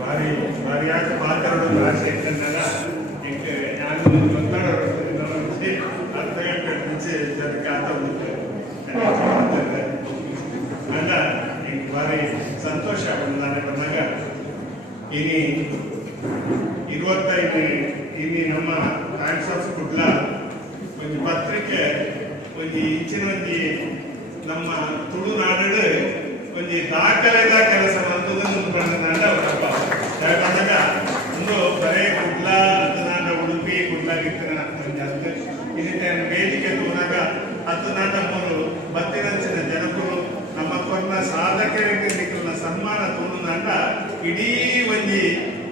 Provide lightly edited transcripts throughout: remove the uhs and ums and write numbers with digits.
ಭಾರಿ ಭಾರಿಯಾದ ಮಾತಾಡೋದು ಆಸೆ ಇತ್ತಂದಾಗ ಈಗ ನಾನು ಅರ್ಧ ಗಂಟೆ ಮುಂಚೆ ಜನಕ್ಕೆ ಆತ ಅಲ್ಲ ಈಗ ಭಾರಿ ಸಂತೋಷ ಬಂದಾಗ ಇನಿ 25 ಇಲ್ಲಿ ನಮ್ಮ ಟೈಮ್ಸ್ ಆಫ್ ಕುಡ್ಲ ಒಂದು ಪತ್ರಿಕೆ ಒಂದು ಇಂಚಿನ ಒಂದು ನಮ್ಮ ತುಳುನಾಡು ಒಂದು ದಾಖಲೆದ ಕೆಲಸ ಮಂತದನ್ನು ಬಂದ ಅವರಪ್ಪ ಯಾಕಂದಾಗ ಒಂದು ಬರೇ ಕುಡ್ಲ ಹತ್ತನಾಟ ಉಡುಪಿ ಕುಡ್ಲಾಗಿತ್ತನ ಜಾಸ್ತಿ ಇದಕ್ಕೆ ವೇದಿಕೆ ತೋನಾಗ ಹತ್ತನಾಟ ಮೂರು ಬತ್ತಿನಂಚಿನ ಜನಕರು ನಮ್ಮ ಕೊನ್ನ ಸಾಧಕರಿಗೆ ಸನ್ಮಾನ ತುಳುನಾಟ ಇಡೀ ಒಂದು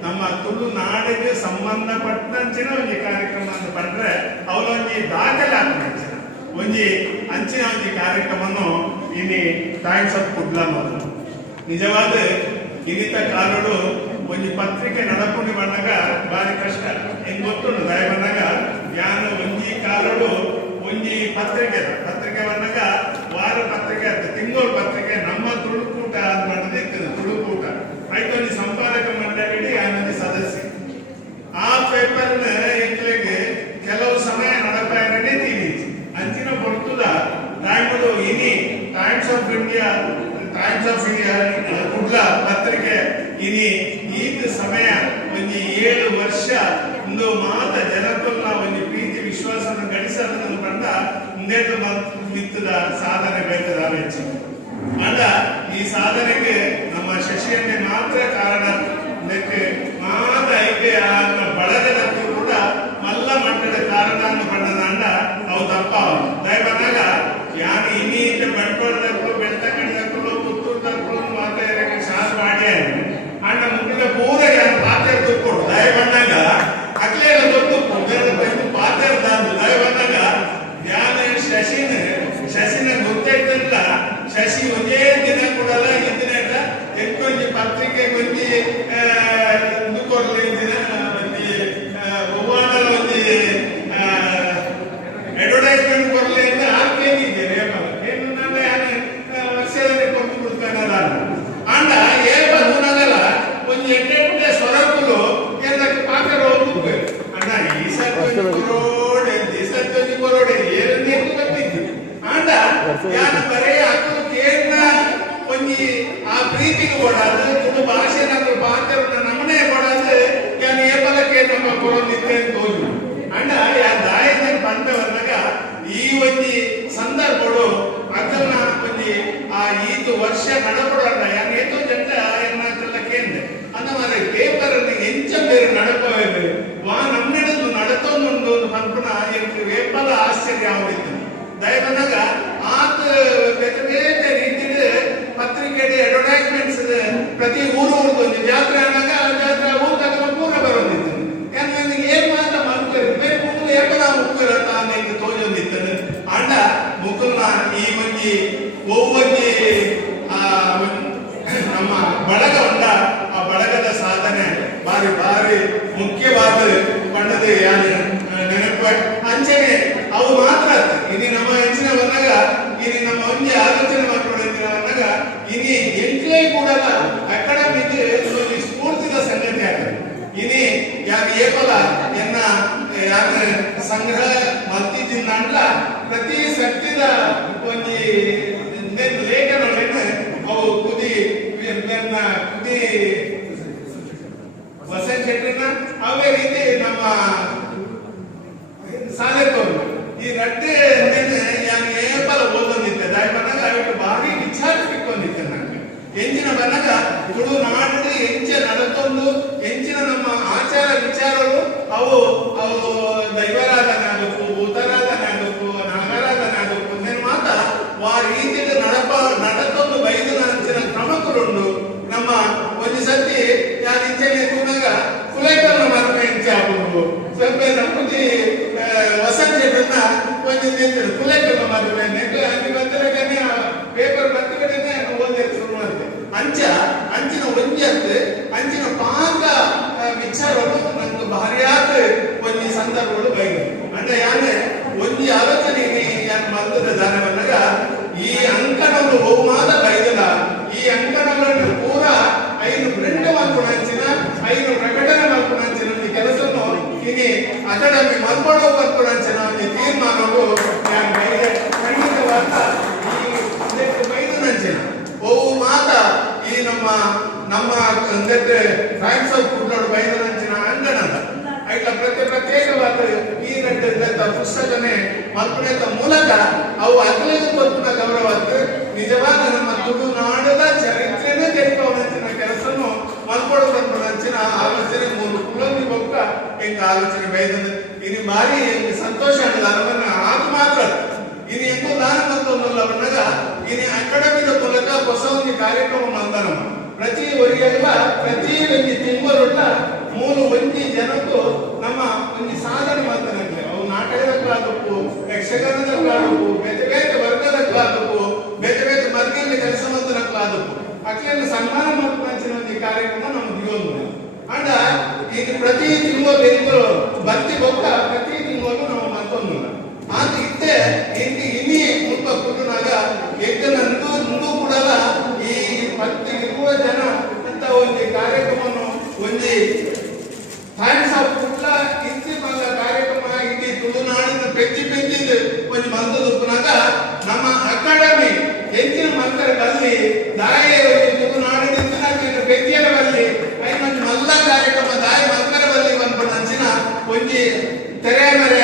ನಮ್ಮ ತುಳುನಾಡಿಗೆ ಸಂಬಂಧಪಟ್ಟಂಚಿನ ಒಂದು ಕಾರ್ಯಕ್ರಮ ಅಂತ ಬಂದ್ರೆ ಅವರೊಂದು ದಾಖಲೆ ಆಗ್ತದೆ ಒಂಜಿ ಅಂಚಿನ ಒಂದು ಕಾರ್ಯಕ್ರಮವನ್ನು ಇಲ್ಲಿ ಟೈಮ್ಸ್ ಆಫ್ ಕುಡ್ಲ ಮಾಡೋದು ನಿಜವಾದ ಇನ್ನಿತ ಕಾಲಗಳು ಒಂದು ಪತ್ರಿಕೆ ನಡಕೊಂಡು ಬಂದಾಗ ಭಾರಿ ಕಷ್ಟ ಹೆಂಗ್ ಗೊತ್ತುಂಟು ದಯ ಬಂದಾಗ ಯಾನು ಒಂಜಿ ಕಾಲಗಳು ಒಂಜಿ ಪತ್ರಿಕೆ ಬಂದಾಗ ವಾರ ಪತ್ರಿಕೆ ಅಂತ ತಿಂಗಳು ಪತ್ರಿಕೆ ನಮ್ಮ ತುಳುಕೂಟ ಅಂತ ಮಾಡಿದ್ರೆ ತುಳುಕೂಟ ಆಯ್ತು ಒಂದು ಸಂಪಾದಕ ಮಂಡಳಿ ಯಾನೊಂದು ಸದಸ್ಯ ಆ ಪೇಪರ್ನ ಎಂಟ್ಲೆಗೆ ಕೆಲವು ಸಮಯ ನಡಪಾಯನೇ ತೀನಿச்சு ಅಂಚಿನ ಬರ್ತುದ ನಾಯ್ಮಡು ಇನಿ ಟೈಮ್ಸ್ ಆಫ್ ಇಂಡಿಯಾ ಕುಡ್ಲ ಪತ್ರಿಕೆ ಇನಿ ಈತ ಸಮಯ ಒಂದು 7 ವರ್ಷ ಒಂದು ಮಾತ ಜನಕುಲ್ಲ ಒಂದು ಪ್ರೀತಿ ವಿಶ್ವಾಸವನ್ನು ಗಳಿಸಲು ಬಂದ ಮುಂದೇಟು ಮಿತ್ತದ ಸಾಧನೆ ಬೇಕದ ವೆಚ್ಚ ಅಂದ ಈ ಸಾಧನೆಗೆ ನಮ್ಮ ಶಶಿಯನ್ನೇ ಮಾತ್ರ ಕಾರಣ ಇದಕ್ಕೆ ಮಾತ ಐಕೆ ಬಳಗದಕ್ಕೂ ಕೂಡ ಮಲ್ಲ ಮಟ್ಟದ ಕಾರಣ ಬಣ್ಣದ ಅಂಡ ಅವು ತಪ್ಪ ದಯ ಬಂದಾಗ ಯಾರು ಇನ್ನೀಟ ಬಂಟ್ವಾಳದಕ್ಕೂ ಬೆಳ್ತಂಗಡಿದಕ್ಕೂ ಪುತ್ತೂರು ತಕ್ಕೂ ಮಾತಾಡಕ್ಕೆ ಶಾಸ್ ಮಾಡಿ ಅಣ್ಣ ಮುಗಿದ ಪೂರ ಯಾರು ಪಾತ್ರ ತುಕ್ಕೊಡು ದಯ ಬಂದಾಗ ಅಕ್ಲೇ ಗೊತ್ತು ಪಾತ್ರ ದಯ ಬಂದಾಗ ಧ್ಯಾನ ಶಶಿನ ಗೊತ್ತಾಯ್ತಲ್ಲ ಶಶಿ ಒಂದೇ ದಿನ ಕೊಡಲ್ಲ ಇಂದಿನ ಎಕ್ಕೊಂದು ಪತ್ರಿಕೆ ಕೊಂದು ಇದು ಕೊಡಲಿ ದಿನ ಒವ್ವಾಡಲ್ಲ ಒಂದು ಅಡ್ವರ್ಟೈಸ್ಮೆಂಟ್ ಕೊಡಲಿ ಅಂತ ಹಾಕೇನಿದ್ದೇನೆ ಏನು ನಾನು ಯಾರು ವರ್ಷದಲ್ಲಿ ಕೊಟ್ಟು ಬಿಡ್ತಾನಲ್ಲ ಅಂಡ ಏ ಬಂದನಗಲ್ಲ ಒಂದು ಎಣ್ಣೆ ಸ್ವರಕ್ಕೂ ಏನಕ್ಕೆ ಪಾತ್ರ ಹೋಗ್ಬೇಕು ಅಣ್ಣ ಈ ಸತ್ತೊಂದು ಕೊರೋಡೆ ಏನನ್ನೇನು ಗೊತ್ತಿದ್ದು ಅಂಡ ಯಾರು ಬರೇ ಅದು ಕೇರಳ ಒಂಜಿ ಆ ಪ್ರೀತಿಗೆ ಕೊಡಾದು ತುಳು ಭಾಷೆ ನಮ್ಮ ಪಾತ್ರ ನಮ್ಮನೆ ಕೊಡಾದು ಯಾನು ಏಪಲಕ್ಕೆ ನಮ್ಮ ಕೊಡೋದಿತ್ತೆ ತೋಜು ಅಂಡ ಯಾ ದಾಯದ ಬಂದ ಬಂದಾಗ ಈ ಒಂಜಿ ಸಂದರ್ಭಗಳು ಅದನ್ನ ಒಂಜಿ ಆ ಈತು ವರ್ಷ ನಡಪಡೋಣ ಯಾನು ಏತೋ ಜಂಟ ಎನ್ನಾಕಲ್ಲ ಕೇಂದ್ರ ಅಂದ ಮಾರೆ ಪೇಪರ್ ಎಂಚ ಬೇರೆ ನಡಪೋದು ವಾ ನಮ್ಮೆಡದು ನಡತೊಂದು ಪಂಪನ ಎಂಟು ವೇಪಲ ಆಶ್ಚರ್ಯ ಅವರಿತ್ತು ದಯ ಬಂದಾಗ ಆತ ಬೇರೆ ಬೇರೆ ರೀತಿಯ ಪತ್ರಿಕೆಗೆ ಅಡ್ವರ್ಟೈಸ್ಮೆಂಟ್ಸ್ ಪ್ರತಿ ಊರಿಗೆ ಜಾತ್ರೆ ಆದಾಗ ಜಾತ್ರೆ ಊರು ತಕ್ಕ ಪೂರ ಬರೋದಿತ್ತು ಯಾಕಂದ್ರೆ ಏನ್ ಮಾತ್ರ ಮಲ್ಕರಿ ಬೇರೆ ಮುಕ್ಳು ಏಪದ ಮುಕ್ಕರತ್ತ ಅಂತ ತೋಜೊಂದಿತ್ತು ಅಂಡ ಮುಕ್ಕಲ್ನ ಈ ಮಂಜಿ ಒವ್ವಜ್ಜಿ ನಮ್ಮ ಬಳಗ ಉಂಡ ಆ ಬಳಗದ ಸಾಧನೆ ಭಾರಿ ಭಾರಿ ಮುಖ್ಯವಾದ ಬಣ್ಣದ ಯಾರು ನೆನಪು ಅಂಚೆನೆ ಅವು ಮಾತ್ರ ಇನಿ ನಮ್ಮ ಹೆಚ್ಚಿನ ಬಂದಾಗ ಇನಿ ನಮ್ಮ ಒಂದೇ ಆಲೋಚನೆ ಮಾಡ್ಕೊಂಡಿದ್ದೀರ ಬಂದಾಗ ಇನಿ ಎಂಟ್ಲೇ ಕೂಡಲ್ಲ ಅಕಾಡೆಮಿಕ್ ಸ್ಫೂರ್ತಿದ ಸಂಗತಿ ಆಗ್ತದೆ ಇನಿ ಯಾರು ಏಪಲ ಎನ್ನ ಯಾರು ಸಂಗ್ರಹ ಮಲ್ತಿದ್ದಿನ ಅಂಡ್ಲ ಪ್ರತಿ ಸತ್ಯದ ಒಂದು ಲೇಖನಗಳನ್ನು ಅವು ಕುದಿ ವಸಂತ ಶೆಟ್ಟಿನ ಅವೇ ರೀತಿ ನಮ್ಮ ಸಾಧಕರು ಈ ರಡ್ಡೆ ಯಾನು ಏಪಲ ಓದೊಂದಿತ್ತೆ ದಯ ಬಂದಾಗ ಅವಕ್ಕೆ ಭಾರಿ ವಿಚಾರ ಸಿಕ್ಕೊಂಡಿತ್ತೆ ನನಗೆ ಎಂಚಿನ ಬಂದಾಗ ತುಳುನಾಡು ಎಂಚ ನಡತೊಂದು ಎಂಚಿನ ನಮ್ಮ ಆಚಾರ ವಿಚಾರಗಳು ಅವು ದೈವರಾಧನೆ ಆಗಬೇಕು ಭೂತರಾಧನೆ ಆಗಬೇಕು ನಾಗರಾಧನೆ ಆಗಬೇಕು ಅಂದೇನು ಮಾತ ಆ ರೀತಿಯಲ್ಲಿ ನಡತೊಂದು ಬೈದಿನ ಅಂಚಿನ ಕ್ರಮಕರುಂಡು ನಮ್ಮ ಒಂದು ಸತಿ ಯಾರು ಇಂಚನೆ ಕೂನಾಗ ಕುಲೈಕಲ್ನ ಮರಮೆ ಎಂಚ ಆಗ್ಬೋದು ಸ್ವಲ್ಪ ನಮ್ಮದಿ ವಸಂತ ಶೆಟ್ಟನ್ನ ಒಂದು ನಿಂತರು ಕುಲೈಕಲ್ನ ಮರಮೆ ಅಲ್ಲಿ ಬಂದರೆ ಪೇಪರ್ ಬರ್ತಕಡೆನೆ ಓದಿ ಶುರು ಮಾಡುತ್ತೆ ಅಂಚಿನ ಒಂಜತ್ತು ಅಂಚಿನ ಪಾಕ ವಿಚಾರಗಳು ನಂಗೆ ಭಾರಿಯಾದ ಒಂದು ಸಂದರ್ಭಗಳು ಬೈದು ಅಂದ್ರೆ ಯಾನೆ ಒಂದು ಆಲೋಚನೆಗೆ ಯಾರು ಮರ್ತದ ದಾನ ಬಂದಾಗ ಈ ಅಂಕಣಗಳು ಬಹುಮಾನ ಬೈದಲ್ಲ ಈ ಅಂಕಣಗಳನ್ನು ಪೂರ 5 ಇನಿ ಅಕಾಡೆಮಿ ಮಲ್ಪಡೋ ಬರ್ಕೊಡಂಚಿನ ಒಂದು ತೀರ್ಮಾನವು ಖಂಡಿತವಾದ ಈ ಇದಕ್ಕೆ ಬೈದನಂಚಿನ ಓವು ಮಾತ ಈ ನಮ್ಮ ಟೈಮ್ಸ್ ಆಫ್ ಕುಡ್ಲೋಡು ಬೈದನಂಚಿನ ಅಂಗಣದ ಐಟ್ಲ ಪ್ರತ್ಯೇಕವಾದ ಈ ನಡ್ಡ ಪುಸ್ತಕನೇ ಮಲ್ಪಡೆದ ಮೂಲಕ ಅವು ಅಗಲಿಗೆ ಕೊಟ್ಟಿನ ಗೌರವತ್ತು ನಿಜವಾದ ನಮ್ಮ ತುಳುನಾಡದ ಚರಿತ್ರೆನೇ ತೆರೆಯುವಂಚಿನ ಕೆಲಸನು ಮಲ್ಪಡುವಂಚಿನ ಆಲೋಚನೆ ಮೂರು ಕುಲಂಗಿ ಬೊಕ್ಕ ಎಂಕ ಆಲೋಚನೆ ಬೈದದ ಇನಿ ಬಾರಿ ಸಂತೋಷ ಅನ್ನದ ಅದು ಮಾತ್ರ ಇನಿ ಎಂಕೋ ದಾನ ಮತ್ತೊಂದಲ್ಲವನ್ನಾಗ ಇನಿ ಅಕಾಡೆಮಿದ ಮೂಲಕ ಹೊಸ ಒಂದು ಕಾರ್ಯಕ್ರಮ ಮಂದನ ಪ್ರತಿ ಒರಿಯಲ್ಲ ಪ್ರತಿ ಒಂದು ತಿಂಗಳೊಟ್ಟ ಮೂರು ಒಂದಿ ಜನಕ್ಕೂ ನಮ್ಮ ಒಂದು ಸಾಧನೆ ಮಾತನಾಡಲಿ ಅವು ನಾಟಕದ ಕ್ಲಾದಕ್ಕೂ ಯಕ್ಷಗಾನದ ಕ್ಲಾದಕ್ಕೂ ಬೇರೆ ಬೇರೆ ವರ್ಗದ ಕ್ಲಾದಕ್ಕೂ ಬೇರೆ ಬೇರೆ ಮರ್ಗಿನ ಕೆಲಸ ಮಂದನ ಕ್ಲಾದಕ್ಕೂ ಅಕ್ಲೇನು ಸನ್ಮಾನ ಮಾಡ್ಕೊಂಚಿನ ಒಂದು ಕಾರ್ಯಕ್ರಮ ನಮ್ಮ ದಿಯೋದು ಅಂಡ ಈಗ ಪ್ರತಿ ತಿಂಗಳು ಭಕ್ತಿ ಬೊಕ್ಕ ಪ್ರತಿ ತಿಂಗಳು ನಾವು ಮತ್ತೊಂದು ಆತ ಇತ್ತೆ ಇನ್ನಿ ಮುಲ್ಪ ಕುಟುನಾಗ ನಂದು ಕೂಡಲ ಈ 10-20 ಜನ ಅಂತ ಒಂದು ಕಾರ್ಯಕ್ರಮವನ್ನು ಒಂದು ಟೈಮ್ಸ್ ಆಫ್ ಕುಡ್ಲ ಇಂತಿ ಬಂದ ಕಾರ್ಯಕ್ರಮ ಇಲ್ಲಿ ತುಳುನಾಡಿನ ಪೆಂಚಿದ ಒಂದು ಮಂದದುಪ್ಪನಾಗ ನಮ್ಮ ಅಕಾಡೆಮಿ ಹೆಚ್ಚಿನ ಮಂತ್ರಗಳಲ್ಲಿ ದಾಯ ತುಳುನಾಡಿನ ಬೆಂಕಿಯರಲ್ಲಿ ಐದು ಮಲ್ಲ ಕಾರ್ಯಕ್ರಮ ದಾಯ ಮಂತ್ರದಲ್ಲಿ ಬಂದ್ಬಿಟ್ಟಂಚಿನ ಒಂದು ತೆರೆ ಮರೆ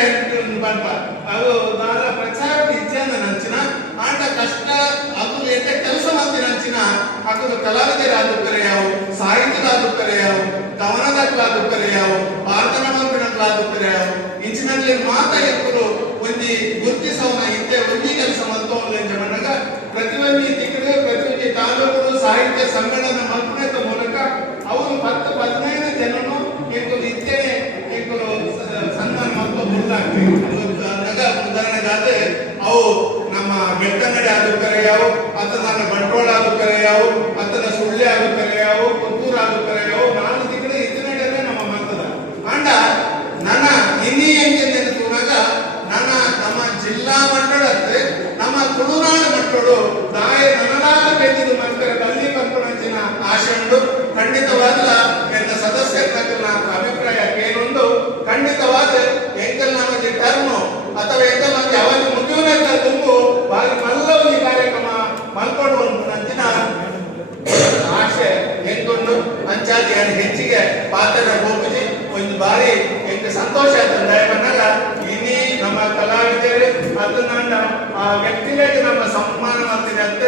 ಬಂಪ ಅದು ದಾದ ಪ್ರಚಾರ ಇಚ್ಛೆಂದ ನಂಚಿನ ಆಟ ಕಷ್ಟ ಅದು ಎಂತ ಕೆಲಸ ಮಾಡ್ತೀನಂಚಿನ ಅದು ಕಲಾವಿದರಾದ ಕರೆಯಾವು ಸಾಹಿತ್ಯದಾದ ಕರೆಯಾವು ಕವನದ ಕ್ಲಾದ ಕರೆಯಾವು ಪ್ರಾರ್ಥನಾ ಮಂದಿರ ಕ್ಲಾದ ಕರೆಯಾವು ಇಂಚಿನಲ್ಲಿ ಮಾತ ಎಕ್ಕರು ಒಂದು ಗುರುತಿಸವನ ಇತ್ತೆ ಒಂದಿ ಕೆಲಸ ಮಂತೋಲ್ಲ ಮನಗ ಪ್ರತಿಯೊಂದು ತಿಕ್ಕಡೆ ಪ್ರತಿಯೊಂದು ತಾಲೂಕು ಸಾಹಿತ್ಯ ಸಂಘಟನೆ ಮಲ್ಪನೆದ ಮೂಲಕ ಅವರು 10-15 ಜನನು ಎಂಕುಲು ಇತ್ತೇನೆ ಎಂಕುಲು ಸನ್ಮಾನ ಮತ್ತು ಮುರಿದಾಗ್ತದೆ ಉದಾಹರಣೆಗಾದ್ರೆ ಅವು ನಮ್ಮ ಬೆಟ್ಟಂಗಡಿ ಆದ ಕರೆಯಾವು ನನ್ನ ಬಂಟ್ವಾಳ ಆದ ಕರೆಯಾವು ನನ್ನ ಸುಳ್ಳೆ ಆದ ಕರೆಯಾವು ಪುತ್ತೂರು ಆದ ಕರೆಯಾವು ನಾನು ತಿಕ್ಕಡೆ ಇತ್ತಿನಡೆ ನಮ್ಮ ಮತದ ಅಂಡ ನನ್ನ ಇನ್ನಿ ಹೆಂಗೆ ನೆನಪುನಾಗ ನನ್ನ ನಮ್ಮ ಜಿಲ್ಲಾ ಮಟ್ಟಡತ್ತೆ ನಮ್ಮ ತುಳುನಾಡು ಮಟ್ಟಡು ದಾಯ ನನಲಾದ ಬೆಂದಿದ್ದು ಮಕ್ಕಳ ಕಲ್ಲಿ ಕಂಪನಂಚಿನ ಆಶೆ ಉಂಟು ಖಂಡಿತವಾದ ಎಲ್ಲ ಸದಸ್ಯರ ಅಭಿಪ್ರಾಯ ಏನೊಂದು ಖಂಡಿತವಾದ ಎಂಕಲ್ ನಮಗೆ ಟರ್ಮು ಅಥವಾ ಎಂಕಲ್ ನಮಗೆ ಅವಧಿ ಮುಗಿಯುವ ತುಂಬು ಬಾರಿ ಮಲ್ಲವು ಈ ಕಾರ್ಯಕ್ರಮ ಮಲ್ಕೊಡುವಂತಿನ ಆಶೆ ಎಂಕೊಂಡು ಅಂಚಾದಿ ಹೆಚ್ಚಿಗೆ ಪಾತ್ರ ಹೋಗುಜಿ ಒಂದು ಬಾರಿ ಎಂಕ ಸಂತೋಷ ಆಯ್ತು ದಯವನ್ನಾಗ ಇನ್ನಿ ನಮ್ಮ ಕಲಾವಿದರು ಅದನ್ನ ಆ ವ್ಯಕ್ತಿಗಳಿಗೆ ನಮ್ಮ ಸನ್ಮಾನ ಮಾಡ್ತೀನಿ ಅಂತ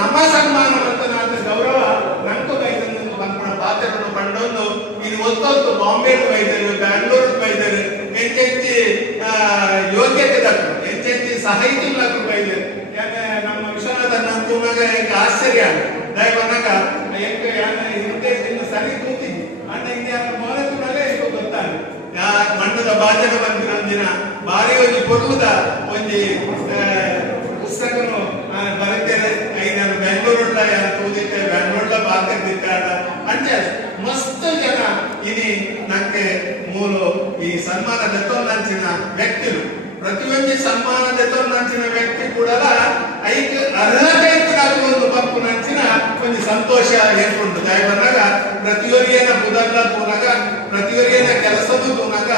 ನಮ್ಮ ಸನ್ಮಾನ ಅಂತ ಗೌರವ ನಂಟು ಬೈದನ್ನು ಬಂದ್ಕೊಂಡ ಪಾತ್ರವನ್ನು ಕಂಡೊಂದು ಇದು ಒತ್ತೊತ್ತು ಬಾಂಬೆಗೆ ಬೈದರು ಬ್ಯಾಂಗ್ಳೂರ್ ಬೈದರು ಎಂತೆಂತಿ ಯೋಗ್ಯತೆ ದಕ್ಕರು ಎಂತೆಂತಿ ಸಾಹಿತ್ಯ ಬೈದರು ಯಾಕೆ ನಮ್ಮ ವಿಶ್ವನಾಥನ ಅಂತೂನಾಗ ಎಂಕ ಆಶ್ಚರ್ಯ ದಯವನ್ನಾಗ ಎಂಕ ಹಿಂದೆ ಸರಿ ಕೂತಿದ್ವಿ ಅಣ್ಣ ಹಿಂದೆ ಮೋನಲ್ಲೇ ಎಂಕೋ ಗೊತ್ತಾಗ ಮಣ್ಣದ ಭಾಜನ ಬಂದಿನ ಬಾರಿ ಒಂದು ಕೊಡುವುದ ಒಂದು ಪುಸ್ತಕನು ಬರೀತೇನೆ ನಾನು ಬೆಂಗಳೂರುಳ್ಳ ತೂದಿತ್ತೆ ಬೆಂಗಳೂರುಳ್ಳ ಬಾಕಿರ್ದಿತ್ತಾಡ ಅಂಚ ಮಸ್ತ್ ಜನ ಇನಿ ನಂಗೆ ಮೂರು ಈ ಸನ್ಮಾನ ದತ್ತೊಂದಂಚಿನ ವ್ಯಕ್ತಿಗಳು ಪ್ರತಿಯೊಂದು ಸನ್ಮಾನ ದತ್ತೊಂದಂಚಿನ ವ್ಯಕ್ತಿ ಕೂಡ ಐಕ್ ಅರ್ಹತೆ ಒಂದು ಪಪ್ಪು ನಂಚಿನ ಒಂದು ಸಂತೋಷ ಏರ್ಕೊಂಡು ದಯ ಬಂದಾಗ ಪ್ರತಿಯೊರಿಯನ ಬುಧಲ್ಲ ತೂನಾಗ ಪ್ರತಿಯೊರಿಯನ ಕೆಲಸನೂ ತೂನಾಗ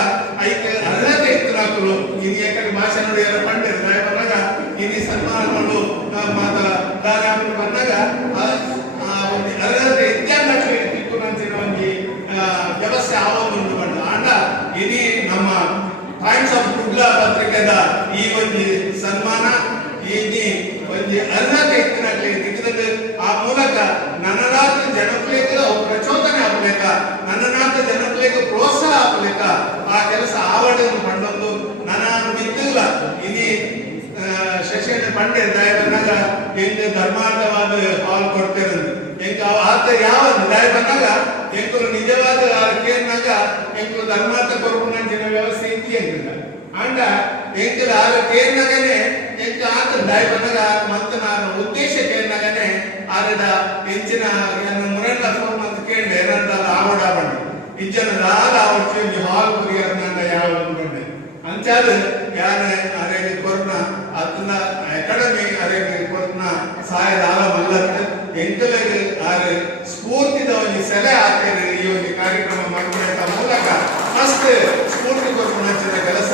ಐಕ್ ಅರ್ಹತೆ ಇತ್ತು ಇನಿ ಯಾಕಂದ್ರೆ ಭಾಷೆ ನೋಡಿ ಎಲ್ಲ ಪಂಡಿರು ದಯ ಬಂದಾಗ ಇನಿ ಸನ್ಮಾನಗಳು ಮಾತ ಬಂದಾಗ ಒಂದು ಅರ್ಹತೆ ಇತ್ಯಾದಿ ಇತ್ತು ನಂಚಿನ ಒಂದು ವ್ಯವಸ್ಥೆ ಆವೊಂದು ಬಂದ ಆಂಡ ಇಡೀ ನಮ್ಮ ಟೈಮ್ಸ್ ಆಫ್ ಕುಡ್ಲ ಪತ್ರಿಕೆದ ಈ ಒಂದು ಸನ್ಮಾನ ಈ ಒಂದು ಅರ್ಹತೆ ಇತ್ತಿನಾಗಲಿ ದಿಕ್ಕದಲ್ಲಿ ಆ ಮೂಲಕ ನನ್ನನಾಥ ಜನಪ್ರಿಯಕ್ಕೆ ಪ್ರಚೋದನೆ ಆಗಬೇಕ ನನ್ನನಾಥ ಜನಪ್ರಿಯಕ್ಕೆ ಪ್ರೋತ್ಸಾಹ ಆಗಬೇಕ ಆ ಕೆಲಸ ಆವಡನ್ನು ಕಂಡೊಂದು ನಾನು ಬಿದ್ದಿಲ್ಲ ಇನಿ ಶಶಿಯನ್ನು ಪಂಡೆ ದಯ ಬಂದಾಗ ಹೆಂಗೆ ಧರ್ಮಾರ್ಥವಾದ ಹಾಲ್ ಕೊಡ್ತಿರೋದು ಎಂಕ ಆತ ಯಾವ ದಯ ಬಂದಾಗ ಎಂಕರು ನಿಜವಾದ ಕೇರ್ನಾಗ ಎಂಕರು ಧರ್ಮಾರ್ಥ ಕೊರಕೊಂಡಂಚಿನ ವ್ಯವಸ್ಥೆ ಇತ್ತು ಎಂಕಿಲ್ಲ ಅಂಡ ಎಂಕಲ ಆಗ ಕೇರ್ನಾಗನೆ ಎಂಕ ಆತ ದಯ ಬಂದಾಗ ಮತ್ತೆ ನಾನು ಉದ್ದೇಶ ಕೇರ್ನಾಗನೆ ಆರಡ ಹೆಂಚಿನ ಮುರಣ್ಣ ಫೋನ್ ಅಂತ ಕೇಳಿದೆ ಏನಂತ ಆವಡ ಬಂದು ಇಜ್ಜನ ದಾದ ಆವಡ್ಸಿ ಹಾಲ್ ಕುರಿಯರ್ನಂದ ಯಾವ ಅನ್ಕೊಂಡೆ ಅಂಚಾದ ಯಾನೆ ಅರೆಗೆ ಕೊರ್ನ ಅದನ್ನ ಅಕಾಡೆಮಿ ಅರೆಗೆ ಕೊರ್ನ ಸಾಯದ ಆಲ ಮಲ್ಲತ್ತ ಎಂಕಲೆಗೆ ಆರೆ ಸ್ಫೂರ್ತಿದ ಒಂದು ಸೆಲೆ ಹಾಕಿದ್ರೆ ಈ ಒಂದು ಕಾರ್ಯಕ್ರಮ ಮಾಡುವ ಮೂಲಕ ಫಸ್ಟ್ ಸ್ಫೂರ್ತಿ ಕೊಡ್ಕೊಂಡ ಕೆಲಸ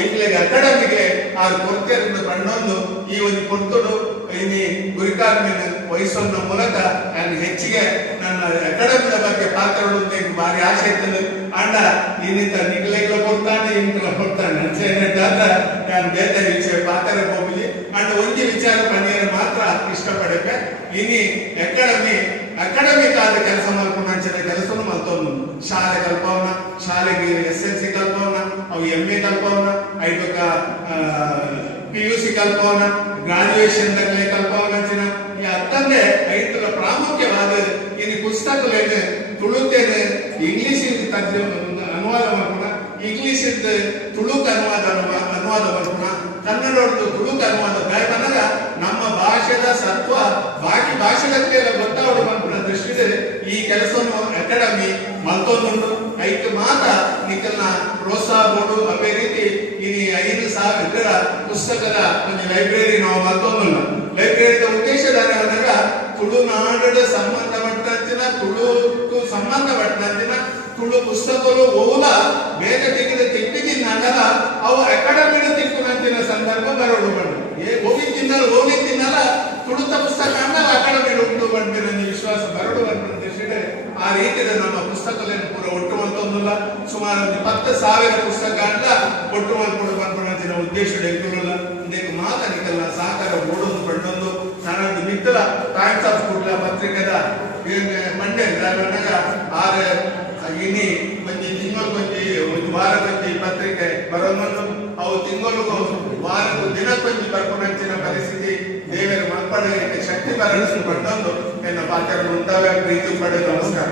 ಎಂಕ್ಲೆಗೆ ಅಕಾಡೆಮಿಗೆ ಆರು ಕೊರತೆಯನ್ನು ಕಂಡೊಂದು ಈ ಒಂದು ಕೊರ್ತುಡು ಇನಿ ಗುರಿಕಾರ್ಮಿನ ವಹಿಸೋದ್ರ ಮೂಲಕ ನಾನು ಹೆಚ್ಚಿಗೆ ನನ್ನ ಅಕಾಡೆಮಿಯ ಬಗ್ಗೆ ಪಾತ್ರಗಳು ಭಾರಿ ಆಸೆ ಇರ್ತದೆ ಅಂಡ ಇನ್ನಿತ ನಿಗ್ಲೆಗಳು ಕೊಡ್ತಾನೆ ಇಂಕ್ಲ ಕೊಡ್ತಾನೆ ನಾನು ಬೇರೆ ವಿಷಯ ಪಾತ್ರ ಹೋಗ್ಲಿ ಅಂಡ್ ಒಂಜಿ ವಿಚಾರ ಪಣಿಯರ ಮಾತ್ರ ಇಷ್ಟಪಡಕ್ಕೆ ಇನಿ ಅಕಾಡೆಮಿಕ್ ಆದ ಕೆಲಸ ಮಾಡ್ಕೊಂಡು ಅಂಚಿನ ಕೆಲಸನು ಮಲ್ತೊಂದು ಶಾಲೆ ಕಲ್ಪವನ ಶಾಲೆಗೆ SSLC ಕಲ್ಪವನ ಅವು MA ಕಲ್ಪವನ ಐದಕ್ಕ PUC ಕಲ್ಪವನ ಗ್ರಾಜುಯೇಷನ್ ದಾಖಲೆ ಕಲ್ಪವನ ಅಂಚಿನ ಈ ಅತ್ತಂದೆ ಐದರ ಪ್ರಾಮುಖ್ಯವಾದ ಇನ್ನು ಪುಸ್ತಕಗಳೇನು ತುಳುತ್ತೇನೆ ಇಂಗ್ಲಿಷ್ ಅನುವಾದ ಮಾಡ್ಕೊಣ ಇಂಗ್ಲಿಷ್ ತುಳುಕ್ ಅನುವಾದ ಮಾಡ್ಕೊಣ ಕನ್ನಡ ತುಳುಕ್ ಅನುವಾದ ಗಾಯಮನಗ ನಮ್ಮ ಭಾಷೆದ ಸತ್ವ ಬಾಕಿ ಭಾಷೆಗಳೆಲ್ಲ ಗೊತ್ತಾವಡು ಮಾಡ್ಕೊಳ ದೃಷ್ಟಿದೆ ಈ ಕೆಲಸವನ್ನು ಅಕಾಡೆಮಿ ಮಲ್ತೊಂದುಂಟು ಐಕ್ ಮಾತ್ರ ನಿಕ್ಕಲ್ನ ಪ್ರೋತ್ಸಾಹ ಬೋರ್ಡು ಅದೇ ರೀತಿ ಇನಿ 5,000 ಪುಸ್ತಕದ ಒಂದು ಲೈಬ್ರರಿ ನಾವು ಮಲ್ತೊಂದಿಲ್ಲ ಲೈಬ್ರರಿದ ಉದ್ದೇಶದಾನವನ್ನಾಗ ತುಳುನಾಡ ಸಂಬಂಧಪಟ್ಟಂತಿನ ತುಳುಕು ಸಂಬಂಧಪಟ್ಟಂತಿನ ತುಳು ಪುಸ್ತಕಗಳು ಓಲ ಬೇಗ ತೆಗೆದಿನ್ನಲ್ಲ ಅವು ಅಕಾಡೆಮಿನ ತಿಕ್ಕುನಂತಿನ ಸಂದರ್ಭ ಬರೋಡು ಬಂದು ಹೋಗಿದ್ದಿನ್ನಲ್ಲ ತುಳುತ ಪುಸ್ತಕ ಅಂದ್ರೆ ಅಕಾಡೆಮಿ ಉಂಟು ಬಂದಿರೋ ವಿಶ್ವಾಸ ಬರೋಡು ಬಂದು ಆ ರೀತಿಯ ನಮ್ಮ ಪುಸ್ತಕಗಳನ್ನು ಪೂರ ಒಟ್ಟು ಮಲ್ತೊಂದಿಲ್ಲ ಸುಮಾರು 10,000 ಪುಸ್ತಕ ಅಂತ ಒಟ್ಟು ಮಲ್ಕೊಂಡು ಬಂದ್ಕೊಂಡ ಉದ್ದೇಶ ಇರ್ತಿರಲಿಲ್ಲ ಇದಕ್ಕೆ ಮಾತನಿಕಲ್ಲ ಸಹಕಾರ ಓಡೋದು ಪಡ್ಡೊಂದು ನಾನೊಂದು ಮಿತ್ರ ಟೈಮ್ಸ್ ಆಫ್ ಕುಡ್ಲ ಪತ್ರಿಕೆದ ಮಂಡ್ಯ ಆರು ಇನಿ ಒಂಜಿ ತಿಂಗಳು ಒಂದು ವಾರ ಕೊಂಚಿ ಪತ್ರಿಕೆ ಬರೋದು ಅವು ತಿಂಗಳಿಗೂ ವಾರಕ್ಕೂ ದಿನಕ್ಕೊಂಚಿ ಬರ್ಕೊಂಡಂಚಿನ ಪರಿಸ್ಥಿತಿ ದೇವರ ಮಕ್ಕಳಿಗೆ ಶಕ್ತಿ ಬರಲಿಸಿ ಪಡ್ಡೊಂದು ಎನ್ನ ಪಾತ್ರ ಮುಂತಾವೆ ಪ್ರೀತಿ ಪಡೆದು ನಮಸ್ಕಾರ.